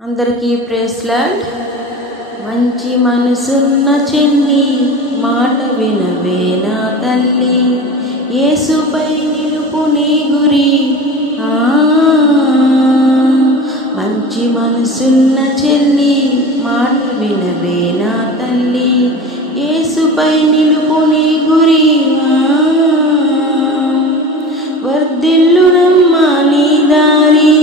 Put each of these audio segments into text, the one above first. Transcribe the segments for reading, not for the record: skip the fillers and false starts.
అందరికీ praise lord. మంచి మనసున్న చెల్లి మాట వినవే నా తల్లి, యేసుపై నిలుపు నీ గురి. మంచి మనసున్న చెల్లి మాట వినవే నా తల్లి, యేసుపై నిలుపు నీ గురి. వర్ధిల్లునమ్మా నీ దారి,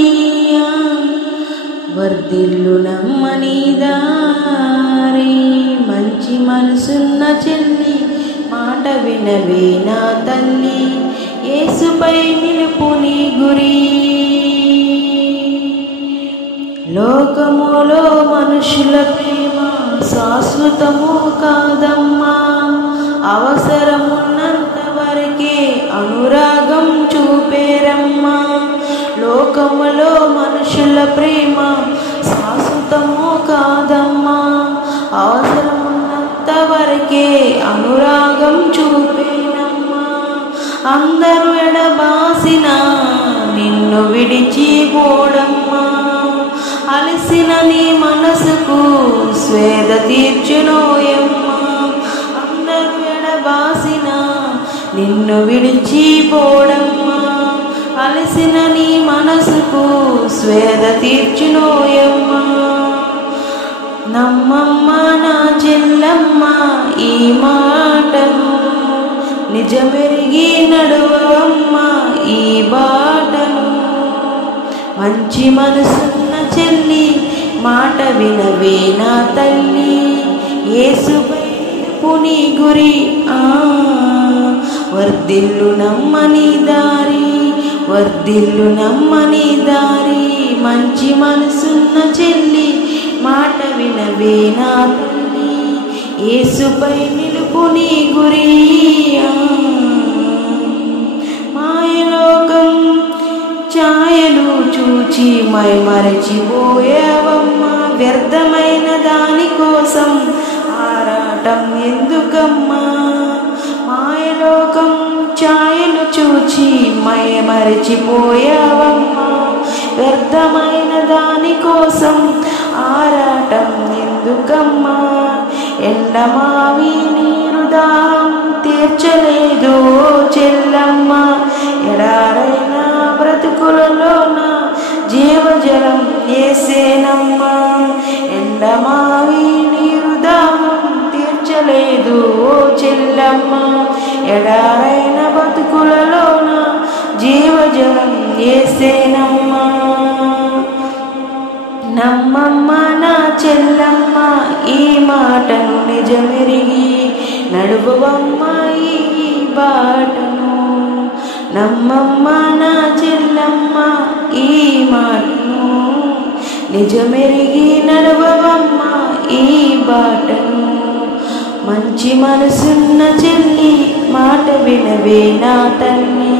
వర్ధిల్లునమ్మ నీ దారి. మంచి మనసున్న చెల్లి మాట వినవే నా తల్లి, యేసుపై నిలుపు నీ గురి. లోకములో మనుషుల ప్రేమ శాశ్వతము కాదమ్మా, అవసరమున్నంత వరకే అనురాగం చూపేరమ్మా. లోకములో మనుషుల ప్రేమ శాశ్వతము కాదమ్మా, అవసరమున్నంత వరకే అనురాగం చూపేనమ్మా. అందరూ ఎడబాసిన నిన్ను విడిచిపోడమ్మా, అలసిన నీ మనసుకు స్వేద తీర్చునోయమ్మా. అందరూ ఎడబాసిన నిన్ను విడిచిపోడమ్మా, అలసిన నీ మనసుకు స్వేద తీర్చునోయమ్మా. నమ్మమ్మ నా చెల్లమ్మ ఈ మాటను, నిజమెరిగి నడువమ్మ ఈ బాటను. మంచి మనసున్న చెల్లి మాట వినవే నా తల్లి, యేసుపై నిలుపు నీ గురి. వర్ధిల్లునమ్మ నీ దారి, వర్ధిల్లునమ్మ నీ దారి. మంచి మనసున్న చెల్లి మాట వినవే నా తల్లి, యేసుపై నిలుపు నీ గురి. మాయలోకం ఛాయలు చూచి మైమరచిపోయావమ్మా, వ్యర్థమైన దానికోసం ఆరాటం ఎందుకమ్మా. మాయలోకం ఛాయలు చూచి మైమరచిపోయావమ్మా, వ్యర్థమైన దానికోసం ఆరాటం ఎందుకమ్మా. ఎండమావి నీరు దాహం తీర్చలేదు చెల్లమ్మ, ఎడారైన బ్రతుకులలోన జీవజలం యేసేనమ్మా. ఎండమావి నీరు దాహం తీర్చలేదు చెల్లమ్మ, ఎడారైన బతుకులలోన జీవజలం యేసేనమ్మా. నమ్మమ్మ నా చెల్లమ్మ ఈ మాటను, నిజమెరిగి నడువమ్మ ఈ బాటను. నమ్మమ్మ నా చెల్లమ్మ ఈ మాటను, నిజమెరిగి నడువమ్మ ఈ బాటను. మంచి మనసున్న చెల్లి మాట వినవే నా తల్లి,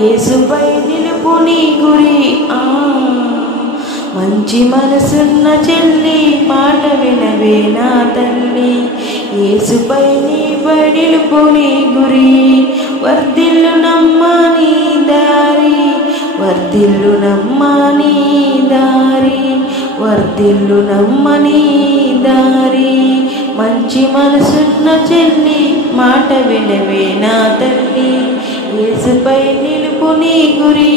యేసుపై నిలుపు నీ గురి. మంచి మనసున్న చెల్లి మాట వినవే నా తల్లి, యేసుపై నీపై నిలుపు నీ గురి. వర్ధిల్లునమ్మ నీ దారి, వర్ధిల్లునమ్మ నీ దారి, వర్ధిల్లునమ్మ నీ దారి. మంచి మనసున్న చెల్లి మాట వినవే నా తల్లి, యేసుపై నిలుపు నీ గురి.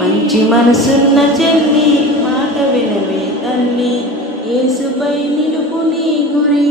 మంచి మనసున్న చెల్లి మాట వినవే తల్లి, యేసుపై నిలుపు నీ గురి.